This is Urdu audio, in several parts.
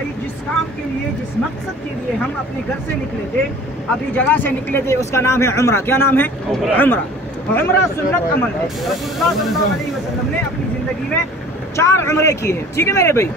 بھائی جس کام کے لیے جس مقصد کے لیے ہم اپنے گھر سے نکلے تھے اپنی جگہ سے نکلے تھے اس کا نام ہے عمرہ. کیا نام ہے؟ عمرہ. عمرہ سنت عمل ہے. رسول اللہ صلی اللہ علیہ وسلم نے اپنی زندگی میں 4 عمرے کیے ہیں. ٹھیک ہے میرے بھائی,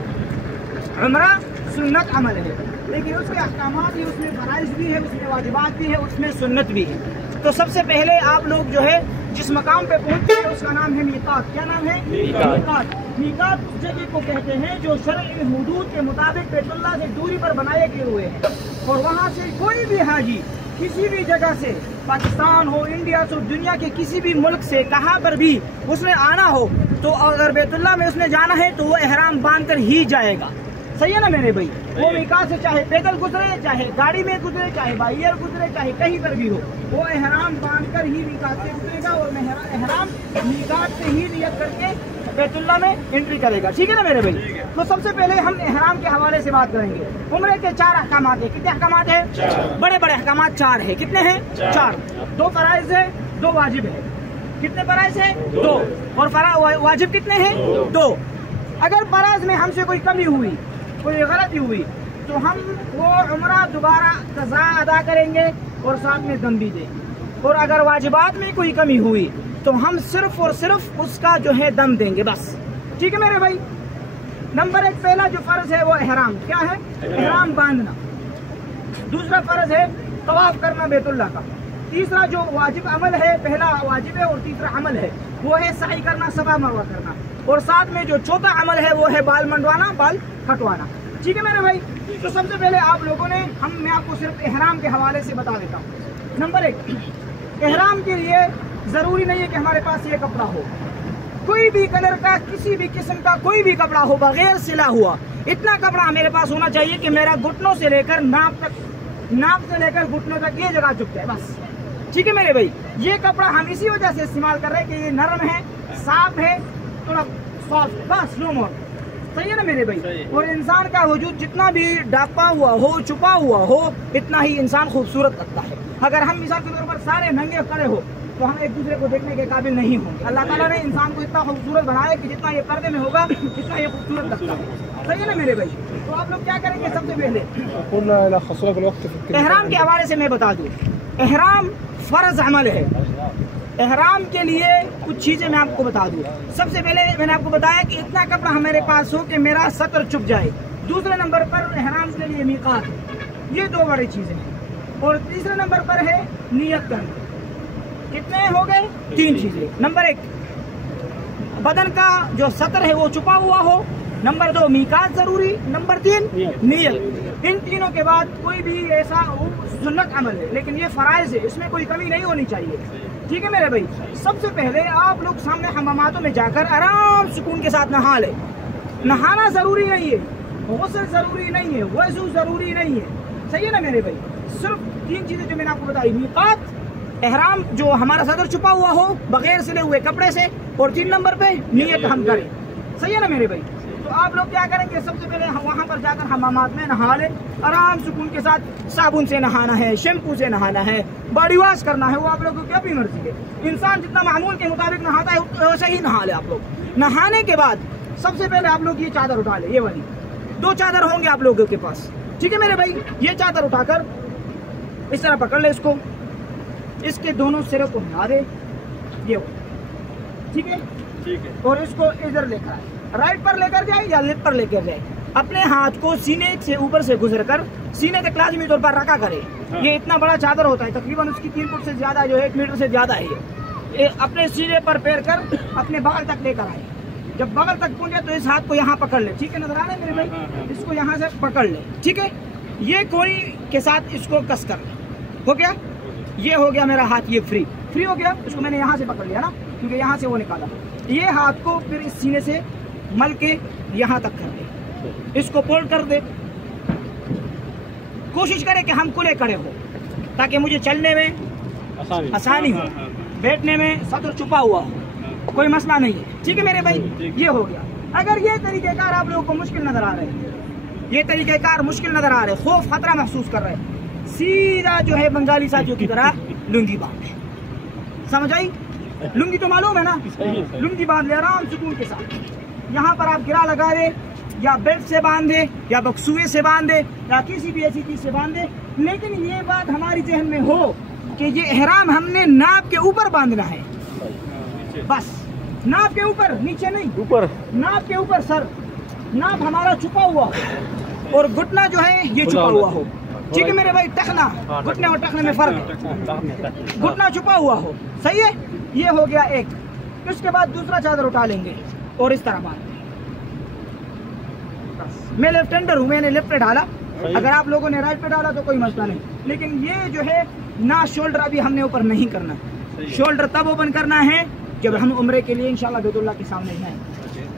عمرہ سنت عمل ہے لیکن اس کے احکامات بھی, اس میں فرائض بھی ہے, اس میں واجبات بھی ہے, اس میں سنت بھی ہے. تو سب سے پہلے آپ لوگ جو ہے جس مقام پہ پہنچتے ہیں اس کا نام ہے میقات. کیا نام ہے؟ میقات. میقات اس جگہ کو کہتے ہیں جو شرعی حدود کے مطابق بیت اللہ سے دوری پر بنائے گئے ہوئے ہیں, اور وہاں سے کوئی بھی حاجی کسی بھی جگہ سے, پاکستان ہو, انڈیا سے, دنیا کے کسی بھی ملک سے کہاں پر بھی اس نے آنا ہو تو اگر بیت اللہ میں اس نے جانا ہے تو وہ احرام باندھ کر ہی جائے گا. صحیح ہے نا میرے بھائی؟ وہ میقات سے چاہے پیدل گزرے, چاہے گاڑی میں گزرے, چاہے بائی ایئر گزرے, چاہے کہیں پر بھی ہو, وہ احرام باندھ کر ہی میقات سے گزرے گا اور احرام میقات سے ہی نیت کر کے بیت اللہ میں انٹری کرے گا. ٹھیک ہے نا میرے بھائی؟ تو سب سے پہلے ہم احرام کے حوالے سے بات کریں گے. عمرے کے 4 احکامات ہیں. کتنے احکامات ہیں؟ بڑے بڑے احکامات 4 ہیں. کتنے ہیں؟ 4. 2 فرائض ہیں, 2 واجب ہیں. کتنے فرائض ہیں؟ 2. اور واجب کتنے ہیں؟ 2. اگر فرائض میں ہم سے کوئی کمی ہوئی, کوئی غلطی ہوئی تو ہم وہ عمرہ دوبارہ قضا ادا کریں گے اور ساتھ میں دم بھی دیں گے. اور اگر واجبات میں کوئی کمی ہوئی تو ہم صرف اور صرف اس کا جو ہے دم دیں گے بس. ٹھیک ہے میرے بھائی؟ نمبر 1 پہلا جو فرض ہے وہ احرام. کیا ہے؟ احرام باندھنا. دوسرا فرض ہے طواف کرنا بیت اللہ کا. تیسرا جو واجب عمل ہے, پہلا واجب ہے اور تیسرا عمل ہے, وہ ہے سعی کرنا, صفا مروہ کرنا. اور ساتھ میں جو چوتھا عمل ہے وہ ہے بال منڈوانا, بال کٹوانا. ٹھیک ہے میرے بھائی؟ تو سب سے پہلے آپ لوگوں نے میں آپ کو صرف احرام کے حوالے سے بتا دیتا ہوں. نمبر 1, احرام کے لیے ضروری نہیں ہے کہ ہمارے پاس یہ کپڑا ہو. کوئی بھی کلر کا, کسی بھی قسم کا کوئی بھی کپڑا ہو بغیر سلا ہوا, اتنا کپڑا میرے پاس ہونا چاہیے کہ میرا گھٹنوں سے لے کر ناپ سے لے کر گھٹنوں تک یہ جگہ چک جائے بس. ٹھیک ہے میرے بھائی؟ یہ کپڑا ہم اسی وجہ سے استعمال کر رہے ہیں کہ یہ نرم ہے, صاف ہے, تھوڑا سافٹ, بس نو مور. صحیح ہے نا میرے بھائی؟ اور انسان کا وجود جتنا بھی ڈھانپا ہوا ہو, چھپا ہوا ہو, اتنا ہی انسان خوبصورت لگتا ہے. اگر ہم مثال کے طور پر سارے ننگے کھڑے ہو تو ہم ایک دوسرے کو دیکھنے کے قابل نہیں ہوں گے. اللہ تعالیٰ نے انسان کو اتنا خوبصورت بنایا کہ جتنا یہ پردے میں ہوگا اتنا یہ خوبصورت لگتا ہے. صحیح ہے نا میرے بھائی؟ تو آپ لوگ کیا کریں گے؟ سب سے پہلے احرام کے حوالے سے میں بتا دوں, احرام فرض عمل ہے. احرام کے لیے کچھ چیزیں میں آپ کو بتا دوں. سب سے پہلے میں نے آپ کو بتایا کہ اتنا کپڑا ہمارے پاس ہو کہ میرا سطر چھپ جائے. دوسرے نمبر پر احرام کے لیے میقات. یہ 2 بڑی چیزیں ہیں. اور تیسرے نمبر پر ہے نیت کرنا. کتنے ہو گئے؟ 3 چیزیں. نمبر 1, بدن کا جو سطر ہے وہ چھپا ہوا ہو. نمبر 2, میقات ضروری. نمبر 3, نیت. ان تینوں کے بعد کوئی بھی ایسا سنت عمل ہے لیکن یہ فرائض ہے, اس میں کوئی کمی نہیں ہونی چاہیے. ٹھیک ہے میرے بھائی؟ سب سے پہلے آپ لوگ سامنے حماماتوں میں جا کر آرام سکون کے ساتھ نہا لیں. نہانا ضروری نہیں ہے, غسل ضروری نہیں ہے, وضو ضروری نہیں ہے. صحیح ہے نا میرے بھائی؟ صرف 3 چیزیں جو میں نے آپ کو بتائی, میقات, احرام جو ہمارا صدر چھپا ہوا ہو بغیر سلے ہوئے کپڑے سے, اور 3 نمبر پہ نیت ہم کریں. صحیح ہے نا میرے بھائی؟ تو آپ لوگ کیا کریں گے؟ سب سے پہلے وہاں پر جا کر حمامات میں نہا لیں, آرام سکون کے ساتھ. صابن سے نہانا ہے, شیمپو سے نہانا ہے, باڈی واش کرنا ہے, وہ آپ لوگوں کی اپنی مرضی ہے. انسان جتنا معمول کے مطابق نہاتا ہے ویسے ہی نہا لے آپ لوگ. نہانے کے بعد سب سے پہلے آپ لوگ یہ چادر اٹھا لیں. یہ والی 2 چادر ہوں گے آپ لوگوں کے پاس. ٹھیک ہے میرے بھائی؟ یہ چادر اٹھا کر اس طرح پکڑ لے اس کو, اس کے دونوں سروں کو ہلا دے. یہ ٹھیک ہے؟ اور اس کو ادھر لے کر آئے, رائٹ پر لے کر جائے یا لیفٹ پر لے کر جائے. اپنے ہاتھ کو سینے سے اوپر سے گزر کر سینے تک لازمی طور پر رکھا کرے. یہ اتنا بڑا چادر ہوتا ہے, تقریباً اس کی 3 فٹ سے زیادہ, جو 1 میٹر سے زیادہ ہے. یہ اپنے سینے پر پیر کر اپنے بغل تک لے کر آئے. جب بغل تک پہنچے تو اس ہاتھ کو یہاں پکڑ لے. ٹھیک ہے, نظر آ رہا ہے میرے بھائی؟ اس کو یہاں سے پکڑ لے. ٹھیک ہے, یہ کوئی کے ساتھ اس کو کس کر لے. ہو گیا؟ یہ ہو گیا میرا ہاتھ, یہ فری ہو گیا. اس کو میں نے یہاں سے پکڑ لیا نا, کیونکہ یہاں سے وہ نکالا. یہ ہاتھ کو پھر اس سینے سے مل کے یہاں تک کر دے. اس کو فولڈ کر دے. کوشش کرے کہ ہم کھلے کھڑے ہو تاکہ مجھے چلنے میں آسانی ہو, بیٹھنے میں صدر چھپا ہوا ہو, کوئی مسئلہ نہیں ہے. ٹھیک ہے میرے بھائی؟ یہ ہو گیا. اگر یہ طریقہ کار آپ لوگوں کو مشکل نظر آ رہے ہیں, یہ طریقہ کار مشکل نظر آ رہے, خوف خطرہ محسوس کر رہے ہیں, سیدھا جو ہے بنگالی ساتھیوں کی طرح لنگی باندھ لے. سمجھ آئی؟ لنگی تو معلوم ہے نا, لنگی باندھ لے آرام سکون کے ساتھ. یہاں پر آپ گرا لگا لے, یا بیلٹ سے باندھے یا بکسوے سے باندھے یا کسی بھی ایسی چیز سے باندھے، لیکن یہ بات ہماری ذہن میں ہو کہ یہ احرام ہم نے ناف کے اوپر باندھنا ہے، بس ناف کے اوپر، نیچے نہیں، اوپر ناف کے اوپر، سر ناف ہمارا چھپا ہوا ہو اور گھٹنا جو ہے یہ چھپا ہوا ہو، ٹھیک ہے میرے بھائی، ٹخنا، گھٹنے اور ٹخنے میں فرق ہے، گھٹنا چھپا ہوا ہو، صحیح ہے، یہ ہو گیا ایک۔ اس کے بعد دوسرا چادر اٹھا لیں گے اور اس طرح باندھ، میں لیفٹ ہینڈر ہوں، میں نے لیفٹ پہ ڈالا، اگر آپ لوگوں نے رائٹ پہ ڈالا تو کوئی مسئلہ نہیں، لیکن یہ جو ہے نا شولڈر ابھی ہم نے اوپر نہیں کرنا، شولڈر تب اوپن کرنا ہے جب ہم عمرے کے لیے انشاءاللہ بیت اللہ کے سامنے جائیں،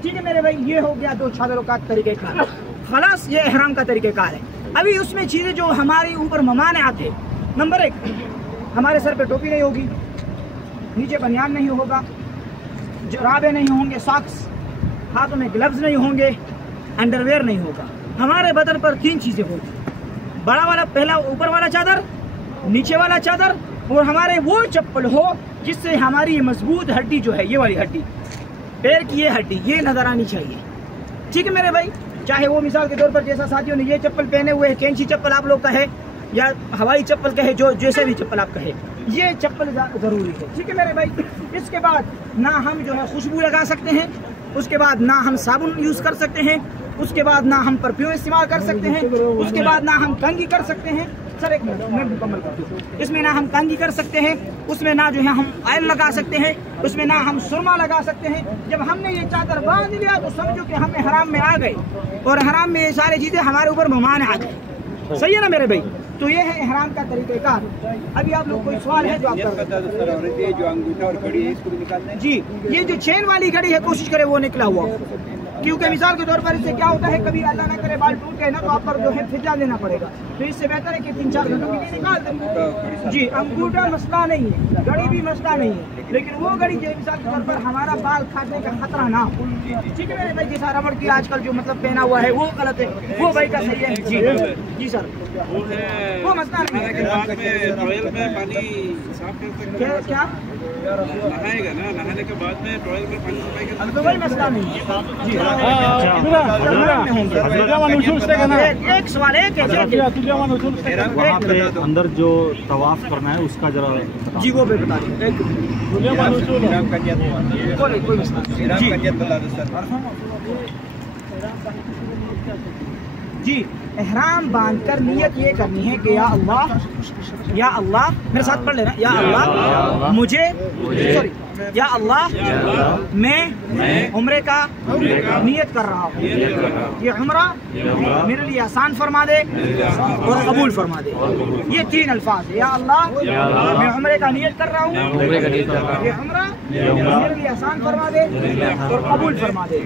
ٹھیک ہے میرے بھائی۔ یہ ہو گیا دو چادروں کا طریقہ کار، خلاص یہ احرام کا طریقہ کار ہے۔ ابھی اس میں چیزیں جو ہماری اوپر ممانعات ہے، نمبر 1 ہمارے سر پہ ٹوپی نہیں ہوگی، نیچے بنیان نہیں ہوگا، جرابے نہیں ہوں گے، ساکس، ہاتھوں میں گلوز نہیں ہوں گے، انڈر ویئر نہیں ہوگا۔ ہمارے بدن پر 3 چیزیں ہوگی، بڑا والا پہلا اوپر والا چادر، نیچے والا چادر، اور ہمارے وہ چپل ہو جس سے ہماری مضبوط ہڈی جو ہے، یہ والی ہڈی، پیر کی یہ ہڈی یہ نظر آنی چاہیے، ٹھیک ہے میرے بھائی۔ چاہے وہ مثال کے طور پر جیسا ساتھیوں نے یہ چپل پہنے ہوئے ہے، کینچی چپل آپ لوگ کہے یا ہوائی چپل کہے، جو جیسے بھی چپل آپ کہے، یہ چپل ضروری ہے، ٹھیک ہے میرے بھائی۔ اس کے بعد نہ ہم جو ہے خوشبو لگا سکتے ہیں، اس کے بعد نہ ہم صابن یوز کر سکتے ہیں، اس کے بعد نہ ہم پرفیوم استعمال کر سکتے ہیں، اس کے بعد نہ ہم کنگھی کر سکتے ہیں، سر ایک منٹ میں مکمل کرتا ہوں، اس میں نہ ہم کنگھی کر سکتے ہیں، اس میں نہ جو ہے ہم آئل لگا سکتے ہیں، اس میں نہ ہم سرما لگا سکتے ہیں۔ جب ہم نے یہ چادر باندھ لیا تو سمجھو کہ ہم حرام میں آ گئے، اور حرام میں یہ ساری چیزیں ہمارے اوپر ممانعات ہیں، صحیح ہے نا میرے بھائی۔ تو یہ ہے احرام کا طریقہ کار۔ ابھی آپ لوگ کوئی سوال ہے جو آپ جو انگوٹھا اور گھڑی ہے اس کو بھی نکالنا ہے؟ جی، یہ جو چین والی گھڑی ہے کوشش کرے وہ نکلا ہوا ہو، کیونکہ مثال کے طور پر اس سے کیا ہوتا ہے، کبھی اللہ نہ کرے بال ٹوٹ گئے نا تو آپ پر جو ہے فدیہ دینا پڑے گا، تو اس سے بہتر ہے کہ 3-4 گھنٹوں کے لیے نکال دیں۔ جی، انگوٹھا مسئلہ نہیں ہے، گھڑی بھی مسئلہ نہیں ہے، لیکن وہ گھڑی جو مثال کے طور پر ہمارا بال کاٹنے کا خطرہ نہ ہو، ٹھیک ہے میرے بھائی۔ جیسا ربڑ کی آج کل جو مطلب پہنا ہوا ہے وہ غلط ہے، وہ بھائی کا صحیح ہے۔ جی جی سر، وہ مسئلہ نہیں ہے، کیا نہائے گا نا، نہانے کے بعد میں ٹوائل میں پانی صفائی کا تو کوئی مسئلہ نہیں ہے۔ جی ایک سوال ہے وہاں پہ اندر جو طواف کرنا ہے اس کا ذرا جی وہ بھی بتا دیں، کوئی مسئلہ جی۔ احرام باندھ کر نیت یہ کرنی ہے کہ یا اللہ میرے ساتھ پڑھ لینا، یا اللہ مجھے سوری یا اللہ میں عمرے کا نیت کر رہا ہوں، یہ عمرہ میرے لیے آسان فرما دے اور قبول فرما دے، یہ 3 الفاظ ہے، یا اللہ میں عمرے کا نیت کر رہا ہوں، یہ عمرہ میرے لیے آسان فرما دے اور قبول فرما دے،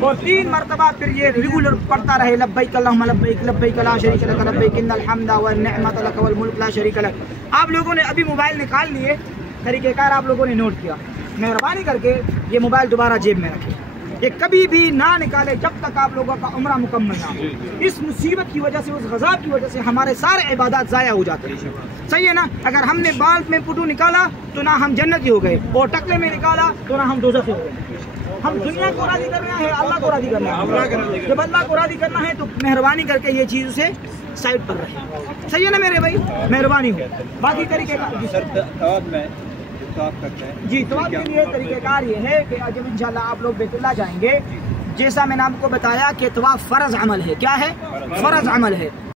اور 3 مرتبہ پھر یہ ریگولر پڑھتا رہے، لبیک اللہم لبیک لبیک لا شریک لک لبیک ان الحمد والنعمت لک والملک لا شریک لک۔ آپ لوگوں نے ابھی موبائل نکال لیے، طریقہ کار آپ لوگوں نے نوٹ کیا، مہربانی کر کے یہ موبائل دوبارہ جیب میں رکھیں، یہ کبھی بھی نہ نکالے جب تک آپ لوگوں کا عمرہ مکمل نہ ہو۔ اس مصیبت کی وجہ سے، اس غضب کی وجہ سے ہمارے سارے عبادات ضائع ہو جاتے ہیں، صحیح ہے نا۔ اگر ہم نے بال میں پٹو نکالا تو نہ ہم جنتی ہو گئے، اور ٹکلے میں نکالا تو نہ ہم دوزخی ہو گئے۔ ہم دنیا کو راضی کرنا ہے، اللہ کو راضی کرنا ہے، جب اللہ کو راضی کرنا ہے تو مہربانی کر کے یہ چیز سے سائڈ پر رہے، صحیح ہے نا میرے بھائی، مہربانی ہو۔ باقی طریقے کا جی طواف کے لیے طریقہ کار یہ ہے کہ جب انشاءاللہ آپ لوگ بیت اللہ جائیں گے، جیسا میں نے آپ کو بتایا کہ طواف فرض عمل ہے، کیا ہے؟ فرض عمل ہے۔